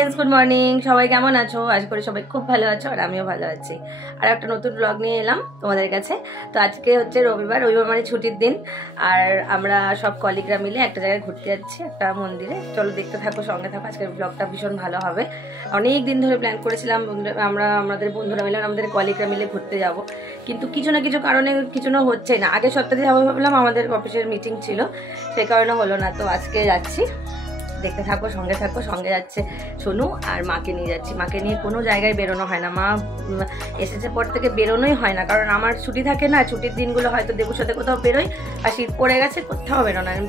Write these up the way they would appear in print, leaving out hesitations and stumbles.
Friends good morning सबाई केमन आछो आशा करी सबाई खूब भालो आछो और आमिও ভালো আছি আর একটা নতুন ব্লগ নিয়ে এলাম তোমাদের কাছে। তো আজকে হচ্ছে রবিবার মানে ছুটির দিন আর আমরা সব কলিগরা মিলে একটা জায়গায় ঘুরতে যাচ্ছি একটা মন্দিরে। চলো দেখতে থাকো সঙ্গে থাকো, আজকের ব্লগটা ভীষণ ভালো হবে। অনেক দিন ধরে প্ল্যান করেছিলাম আমরা আমাদের বন্ধুরা মিলে আমাদের কলিগরা মিলে ঘুরতে যাব, কিন্তু কিছু না কিছু কারণে কিছু না হচ্ছে না। আগের সপ্তাহে যাবো ভাবলাম, আমাদের অফিসের মিটিং ছিল সেই কারণে হলো না। তো আজকে যাচ্ছি, দেখতে থাকো সঙ্গে থাকো। সঙ্গে যাচ্ছে সোনু আর মাকে নিয়ে যাচ্ছি। মাকে নিয়ে কোনো জায়গায় বেরোনো হয় না, মা এসেছে পর থেকে বেরোনোই হয় না, কারণ আমার ছুটি থাকে না। ছুটির দিনগুলো হয়তো দেবুর সাথে কোথাও বেরোই, আর শীত পড়ে গেছে কোথাও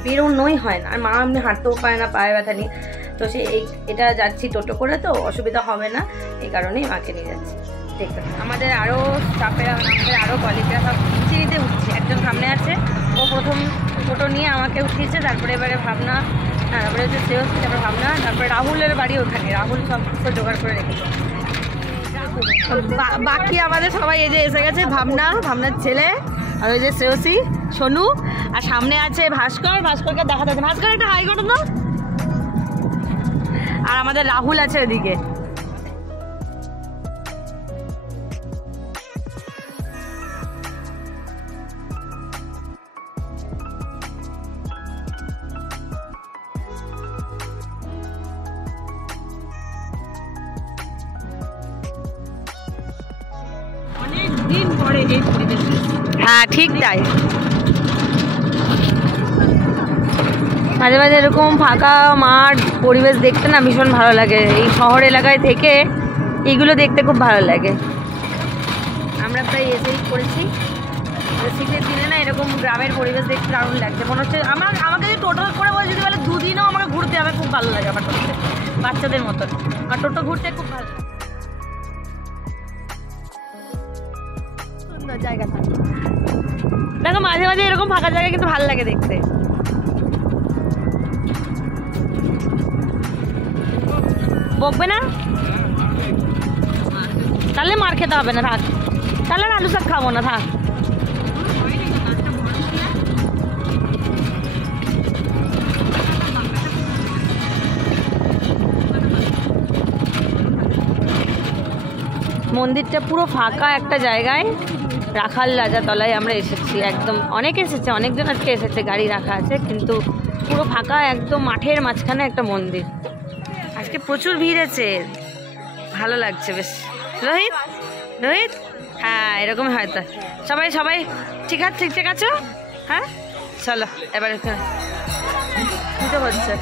বেরোনোই হয় না। আর মা এমনি হাঁটতেও পায় না, পায়ে ব্যথা নেই। তো এটা যাচ্ছি টোটো করে, তো অসুবিধা হবে না, এই কারণেই মাকে নিয়ে যাচ্ছি। দেখতে আমাদের আরও স্টাফেরা আমাদের আরও কলিগরা সব চিনিতে উঠছে। একজন সামনে আছে, ও প্রথম টোটো নিয়ে আমাকে উঠিয়েছে, তারপরে এবারে ভাবনা, তারপরে হচ্ছে শ্রেয়সী, তারপরে ভাবনা, তারপরে রাহুলের বাড়ি ওখানে। রাহুল সব জোগাড় করে রেখেছে। বাকি আমাদের সবাই এই যে এসে গেছে, ভাবনার ছেলে, আর ওই যে শ্রেয়সী, সোনু, আর সামনে আছে ভাস্করকে দেখা যাচ্ছে। ভাস্কর একটা হাই করো না। আর আমাদের রাহুল আছে ওদিকে। হ্যাঁ ঠিক তাই, মাঝে মাঝে এরকম ফাঁকা মাঠ পরিবেশ দেখতে না ভীষণ ভালো লাগে। এই শহর এলাকায় থেকে এইগুলো দেখতে খুব ভালো লাগে। আমরা প্রায় এসেই করেছি, শীতের দিনে না এরকম গ্রামের পরিবেশ দেখতে দারুণ লাগছে। মনে হচ্ছে আমাকে যদি টোটো করে বলে যদি বলে দুদিনও আমাকে ঘুরতে হবে, খুব ভালো লাগে আমার টোটোতে, বাচ্চাদের মতন। আর টোটো ঘুরতে খুব ভালো লাগে, সুন্দর জায়গাটা। দেখো মাঝে মাঝে এরকম ফাঁকা জায়গা কিন্তু ভালো লাগে দেখতে। বকবে না তাহলে মার খেতে হবে না, থাক। তাহলে আলু শাক খাবো না, থাক। মন্দিরটা পুরো ফাঁকা একটা জায়গায়, রাখাল রাজা তলায় আমরা এসেছি। একদম অনেক এসেছে, অনেকজন আজকে এসেছে, গাড়ি রাখা আছে, কিন্তু পুরো ফাঁকা একদম মাঠের মাঝখানে একটা মন্দির। আজকে প্রচুর ভিড় আছে, ভালো লাগছে বেশ। রোহিত হ্যাঁ এরকমই হয়তো। সবাই ঠিক আছো? হ্যাঁ চলো এবার তো হচ্ছে।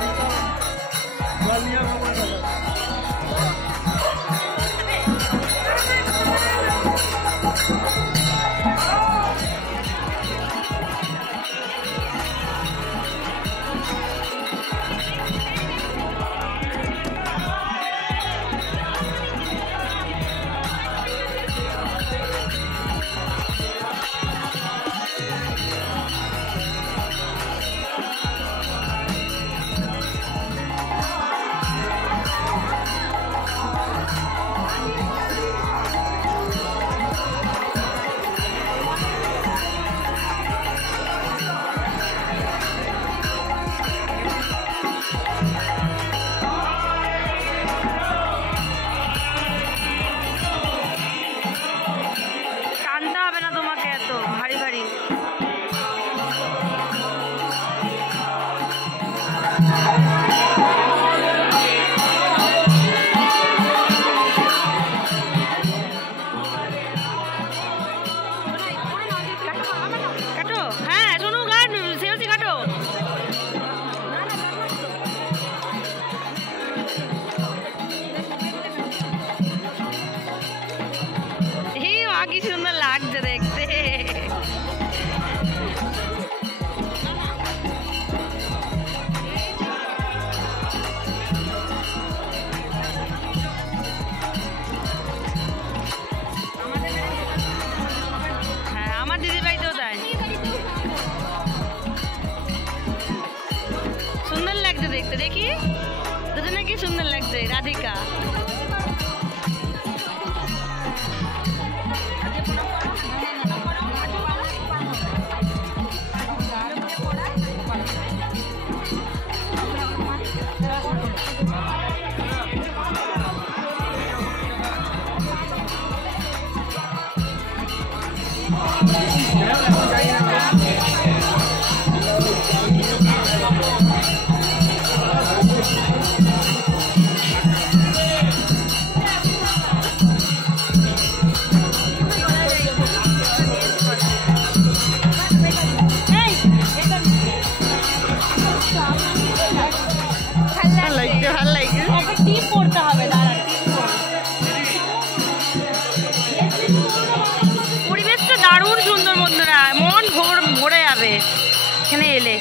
কি সুন্দর লাগছে দেখতে। হ্যাঁ আমার দিদির বাড়িতেও তাই, সুন্দর লাগছে দেখতে। দেখি দুজনে কি সুন্দর লাগছে। রাধিকা ভালো লাগছে। টিপ পড়তে হবে, পরিবেশটা দারুণ সুন্দর বন্ধুরা, মন ভরে যাবে এখানে এলে,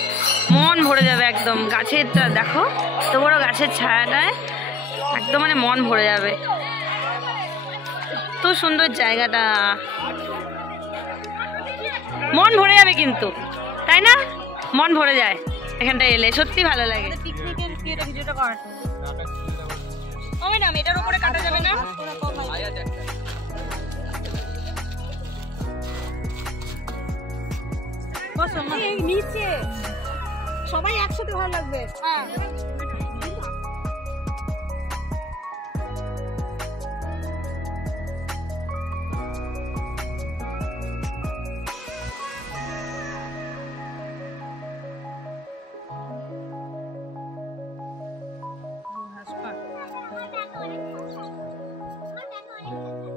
মন ভরে যাবে একদম। গাছের দেখো এত বড় গাছের ছায়াটায় একদম মানে মন ভরে যাবে, এত সুন্দর জায়গাটা, মন ভরে যাবে কিন্তু, তাই না? মন ভরে যায় এখানটা এলে, সত্যি ভালো লাগে। এটার উপরে কাটা যাবে না? নিচে সবাই একসাথে ভালো লাগবে। হ্যাঁ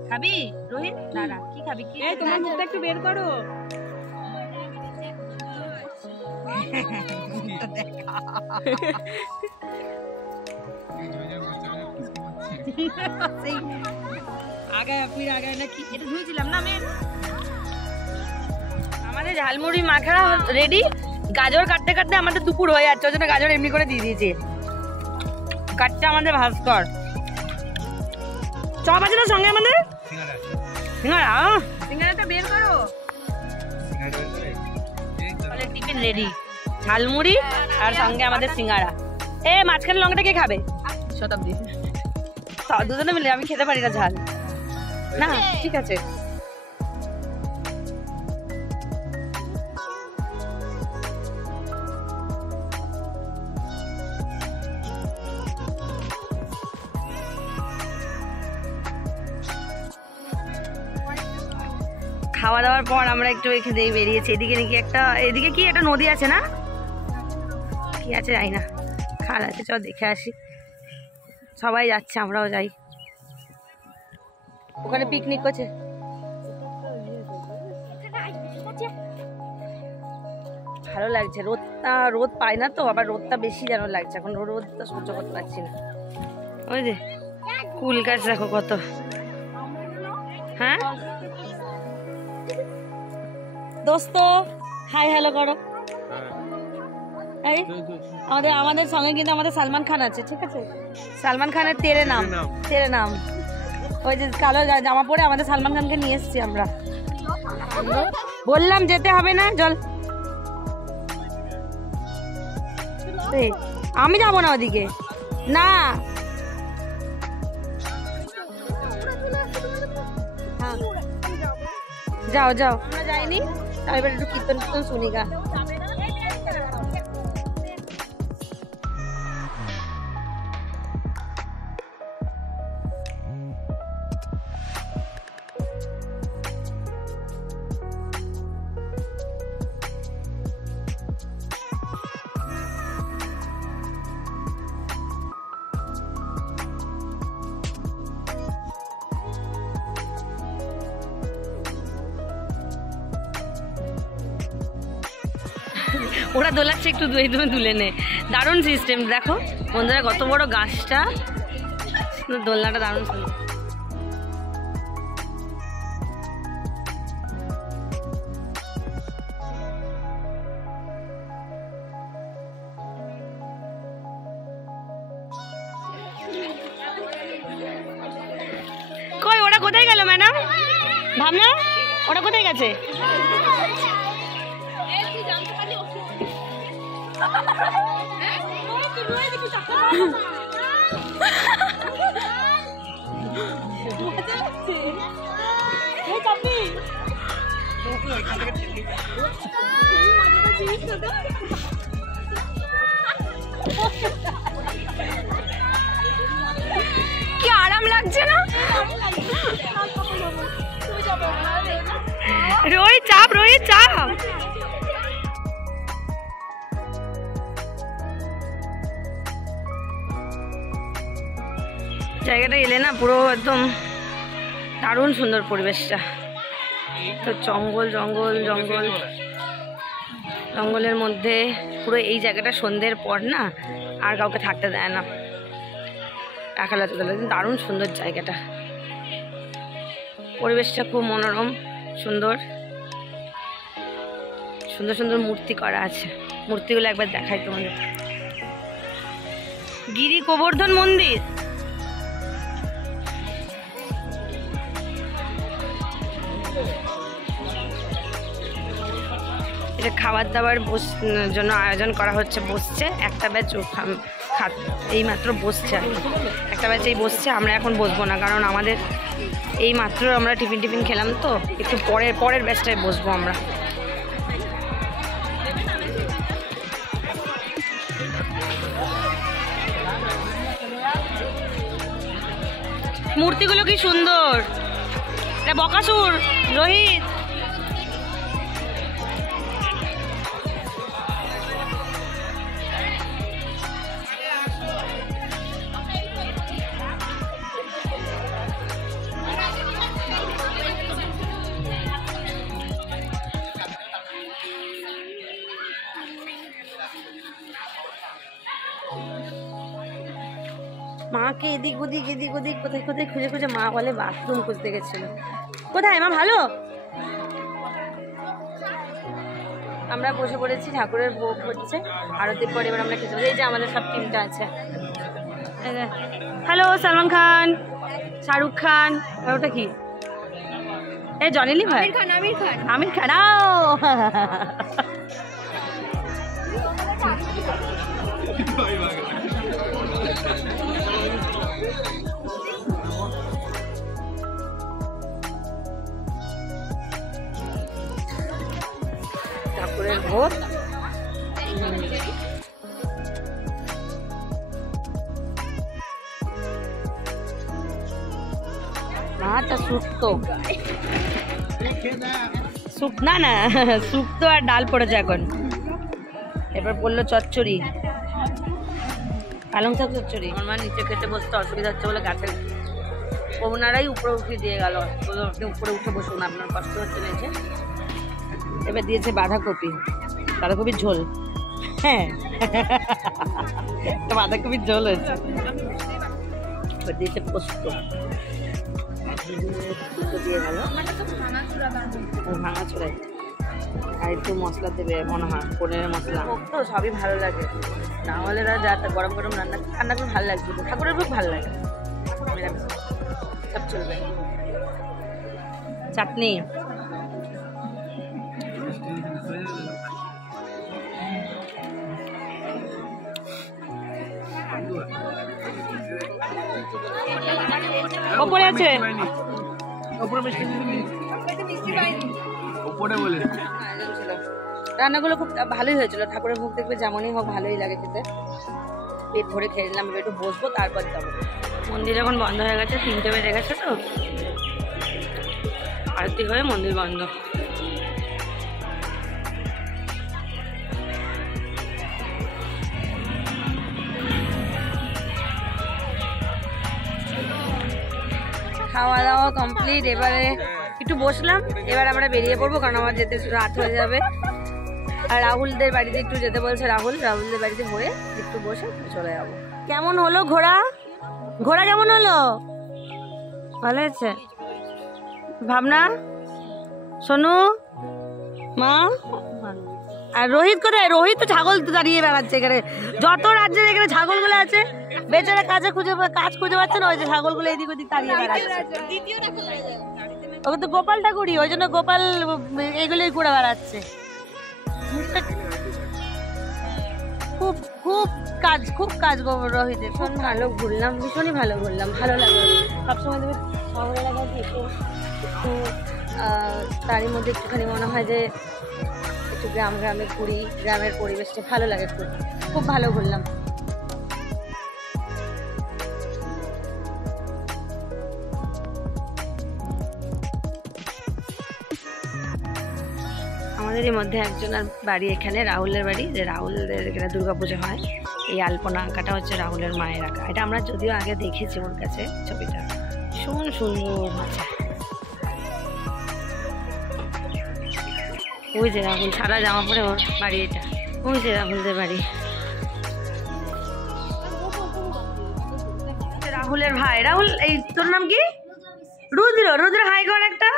খাবি রোহিত? দাঁড়া, কি খাবি? কি তোমার মুখটা একটু বের করো। আমাদের ঝালমুড়ি মাখা রেডি। গাজর কাটতে কাটতে আমাদের দুপুর হয়ে যাচ্ছে, ওই জন্য গাজর এমনি করে দিয়ে দিয়েছি। কাটতে আমাদের ভাস্কর। চপ আছে না সঙ্গে আমাদের? সিঙ্গাড়া, সিঙ্গাড়াটা বের করো। টিফিন রেডি, ঝালমুড়ি আর সঙ্গে আমাদের সিঙ্গাড়া। এ মাঝখানে লঙ্কাটা কে খাবে? শতাব্দী। দুজনে মিলে, আমি খেতে পারি না ঝাল। না ঠিক আছে। খাওয়া দাওয়ার পর আমরা একটু এখানে বেরিয়েছি। এদিকে নাকি এদিকে কি একটা নদী আছে না, কি আছে জানি না, খাল আছে, চল দেখে আসি। সবাই যাচ্ছে, আমরাও যাই। ওখানে পিকনিক করছে। ভালো লাগছে, রোদ পাই না তো, আবার রোদটা বেশি যেন লাগছে এখন, রোদটা সহ্য করতে পারছি না। ওই যে কুল গাছ দেখো কত। হ্যাঁ দোস্ত, হাই হ্যালো করো। এই আমাদের সঙ্গে কিন্তু আমাদের সালমান খান আছে, ঠিক আছে? সালমান খানের তেরে নাম, ওই যে কালো জামা পরে আমাদের সালমান খানকে নিয়ে এসেছি আমরা। বললাম যেতে হবে না, চল। আমি যাবো না ওদিকে, না যাও যাও, আমরা যাইনি। এবার একটু কীর্তন শুনি গা। ওরা দোলাচ্ছে, একটু তুলে নে। দারুণ সিস্টেম দেখো বন্ধুরা, কত বড় গাছটা, দোলনাটা দারুণ সুন্দর। কই ওরা কোথায় গেল ম্যাডাম? ভাবনা ওরা কোথায় গেছে? কি আরাম লাগছে না? রোহিত চাপ, রোহিত চাপ। জায়গাটা এলে না পুরো একদম দারুণ সুন্দর পরিবেশটা, তো জঙ্গল জঙ্গল জঙ্গল জঙ্গলের মধ্যে পুরো। এই জায়গাটা সন্ধ্যের পর না আর কাউকে থাকতে দেয় না, রাখাল আছে, দারুণ সুন্দর জায়গাটা, পরিবেশটা খুব মনোরম, সুন্দর সুন্দর সুন্দর মূর্তি করা আছে। মূর্তিগুলো একবার দেখাই তোমাদের। গিরি গোবর্ধন মন্দির, এটা খাবার দাবার জন্য আয়োজন করা হচ্ছে। বসছে একটা ব্যাচ, এই মাত্র বসছে, একটা ব্যাচ এই বসছে। আমরা এখন বসবো না, কারণ আমাদের এই মাত্র আমরা টিফিন খেলাম, তো একটু পরের ব্যাচটায় বসবো আমরা। মূর্তিগুলো কি সুন্দর, এটা বকাসুর, রোহিত। মাকে এদিক ওদিক কোথায় কোথায় খুঁজে খুঁজে, মা বলে বাথরুম খুঁজতে গেছিল। কোথায় মা? ভালো। আমরা বসে পড়েছি, ঠাকুরের ভোগ হচ্ছে, আরতির পরে এবার আমরা খেতে পারি। এই যে আমাদের সব টিমটা আছে। হ্যালো, সালমান খান, শাহরুখ খান, ওটা কি, এই জনি ভাই, আমির খান। ঠাকুরের ভোগ, মাটা শুক্তো, না না শুক্তো আর ডাল পড়েছে এখন। এবার পড়লো চচ্চড়ি, পালং শাক চচ্চড়ি। আমার মা নিচে খেতে বসতে অসুবিধা হচ্ছে বলে গাছের ওনারাই উপরে উঠিয়ে দিয়ে গেল, উপরে উঠে বসুন, আপনার কষ্ট হচ্ছে নিচে। এবার দিয়েছে বাঁধাকপির ঝোল। হ্যাঁ, বাঁধাকপির ঝোল হয়েছে। এবার দিয়েছে পোস্ত দিয়ে গেল, ভাঙা চড়াই, আর একটু মশলা দেবে মনে হয়, পনিরের মশলা। তো সবই ভালো লাগে, না হলে যা গরম গরম রান্না খুব ভালো লাগছে। ঠাকুরের খুব ভালো লাগে, সব চলবে। চাটনি, ওপরে আছে, রান্নাগুলো খুব ভালোই হয়েছিল। ঠাকুরের ভোগ দেখবে যেমনই হোক ভালোই লাগে খেতে। পেট ভরে খেয়ে নিলাম, একটু বসবো, তারপর যাবো। মন্দির এখন বন্ধ হয়ে গেছে, 3টে বেজে গেছে, তো আরতি হয়ে মন্দির বন্ধ। খাওয়া দাওয়া কমপ্লিট, এবারে একটু বসলাম, এবার আমরা বেরিয়ে পড়বো, কারণ আমার যেতে রাত হয়ে যাবে। আর রাহুলদের বাড়িতে একটু যেতে বলছে, রাহুলদের বাড়িতে হয়ে একটু বসে চলে যাবো। কেমন হলো ঘোড়া কেমন হলো? ভালো হয়েছে। ভাবনা, সোনু, মা আর রোহিত কোথায়? রোহিত তো ছাগল দাঁড়িয়ে বেড়াচ্ছে এখানে, যত রাজ্যের এখানে ছাগলগুলো আছে, বেচারা কাজ খুঁজে পাচ্ছে না, ওই যে ছাগলগুলো এদিক ওদিক দাঁড়িয়ে বেড়াচ্ছে। ওকে তো গোপাল ঠাকুরই, ওই জন্য গোপাল এগুলোই ঘুরে বেড়াচ্ছে। খুব কাজ রোহিতের। ভীষণ ভালো ঘুরলাম, ভীষণই ভালো ঘুরলাম, ভালো লাগলো। সবসময় তুমি শহর এলাকায় একটু তারই মধ্যে একটুখানি মনে হয় যে একটু গ্রামে ঘুরি, গ্রামের পরিবেশটা ভালো লাগে, খুব ভালো ঘুরলাম। আমাদের এর মধ্যে একজনের বাড়ি এখানে, রাহুলের বাড়ি, যে রাহুলদের এখানে দুর্গাপুজো হয়। এই আলপনা আঁকাটা হচ্ছে রাহুলের মায়ের আঁকা। এটা আমরা যদিও আগে দেখেছি ওর কাছে ছবিটা, ভীষণ সুন্দর হচ্ছে। ওই যে রাহুল সাদা জামা পরে, ওর বাড়ি এটা। ওই যে রাহুলদের বাড়ি। রাহুলের ভাই। রাহুল, এই তোর নাম কি? রুদ্র। রুদ্র হাই কর একটা।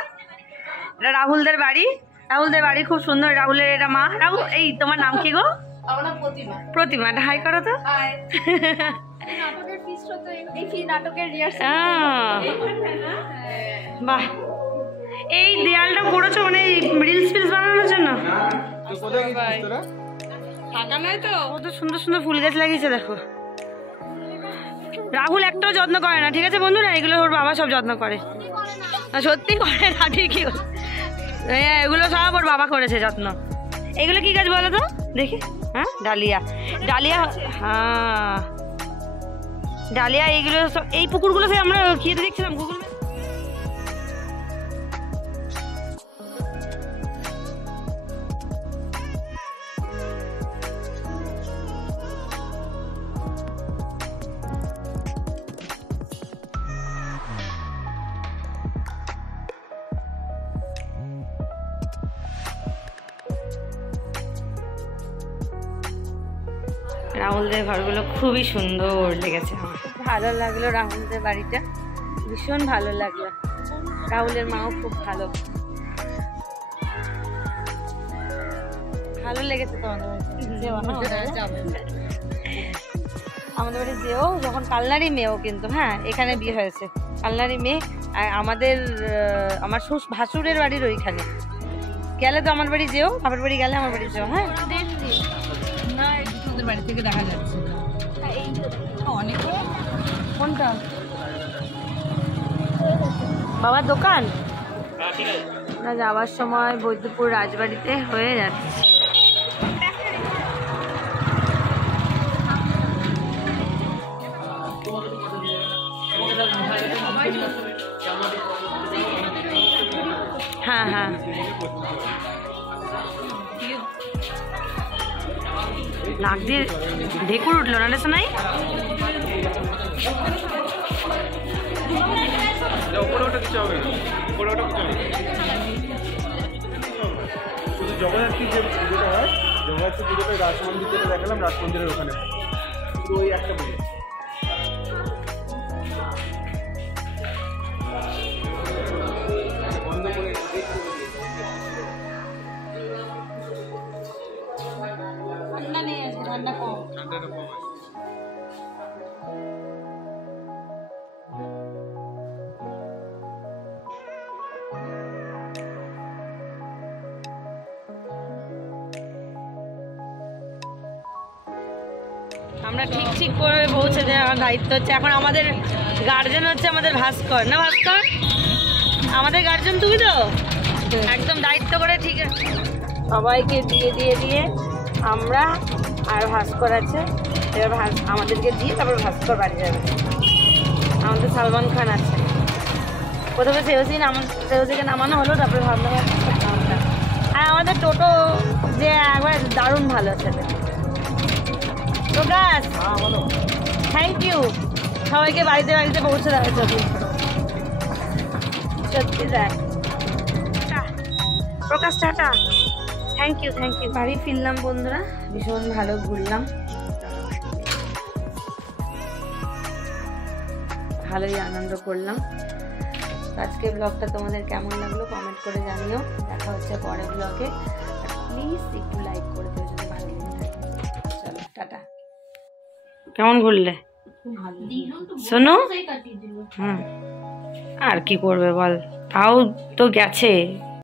এটা রাহুলদের বাড়ি। রাহুলদের বাড়ি খুব সুন্দর। রাহুলের এটা মা। রাহুল, এই তোমার নাম কি গো? আমার নাম প্রতিমা। প্রতিমা, এটা হাই করো তো। নাটকের ফিস্ট হতো, এই নাটকের রিহার্সাল। বাহ, এই দেয়ালটা করেছো মানে রিলস ফিলস বানানোর জন্য? ফাঁকা নয় তো। কত সুন্দর সুন্দর ফুল গাছ লাগিয়েছে দেখো। রাহুল একটাও যত্ন করে না, ঠিক আছে বন্ধুরা? এগুলো ওর বাবা সব যত্ন করে। সত্যি করে না, ঠিকই। হ্যাঁ, এগুলো সব ওর বাবা করেছে যত্ন। এগুলো কি গাছ বলো তো দেখি? হ্যাঁ, ডালিয়া। ডালিয়া, হ্যাঁ ডালিয়া। এইগুলো এই পুকুরগুলো সে আমরা খেয়ে দেখছিলাম গুগল। রাহুলদের ঘরগুলো খুবই সুন্দর লেগেছে আমার, ভালো লাগলো। রাহুলদের বাড়িটা ভীষণ ভালো লাগলো। রাহুলের মাও খুব ভালো। ভালো লেগেছে তোমাদের আমাদের বাড়ি যেও যখন কালনারই মেয়েও, কিন্তু হ্যাঁ এখানে বিয়ে হয়েছে, কালনারই মেয়ে। আর আমার ভাসুরের বাড়ির ওইখানে গেলে তো আমার বাড়ি যেও, বাপের বাড়ি গেলে আমার বাড়ি যেও। হ্যাঁ, বাড়ি থেকে দেখা যাচ্ছে অনেক। কোনটা বাবার দোকান? না, যাওয়ার সময় বৈদ্যপুর রাজবাড়িতে হয়ে যাচ্ছে। হ্যাঁ হ্যাঁ, নাক দিয়ে ঢেকুর উঠলো না রে সোনাই? শুধু জগন্নাথী যে পুজোটা হয়, জগন্নাথী পুজোটা রাজ মন্দির যেটা দেখালাম, রাজ মন্দিরের ওখানে শুধু ওই একটা পুজো। বন্ধ করে ঠান্ডা নেই, আছে ঠান্ডা কম। ঠান্ডাটা কম আছে। আমরা ঠিক ঠিক করে পৌঁছে দেওয়ার দায়িত্ব হচ্ছে এখন আমাদের। গার্জেন হচ্ছে আমাদের ভাস্কর, না ভাস্কর? আমাদের গার্জেন তুমি তো, একদম দায়িত্ব করে ঠিক সবাইকে দিয়ে আমরা আর ভাস্কর আছে। এবার আমাদেরকে দিয়ে তারপর ভাস্কর বাড়ি যাবে। আমাদের সালমান খান আছে। প্রথমে সেওসিকে নামানো হলো, তারপরে ভাবলাম আর আমাদের টোটো যে একবার দারুণ ভালো ছেলে। প্রকাশ, থ্যাংক ইউ সবাইকে বাড়িতে পৌঁছে দেওয়ার জন্য। সত্যি তাই। প্রকাশ টাটা, থ্যাংক ইউ। বাড়ি ফিরলাম বন্ধুরা, ভীষণ ভালো ঘুরলাম, ভালোই আনন্দ করলাম। আজকে ব্লগটা তোমাদের কেমন লাগলো কমেন্ট করে জানিও। দেখা হচ্ছে পরের ব্লগে। প্লিজ একটু লাইক করে দিও যদি ভালো লেগে থাকে। চলো টাটা। কেমন ঘুরলে শোনো? আর কি করবে বল, তাও তো গেছে।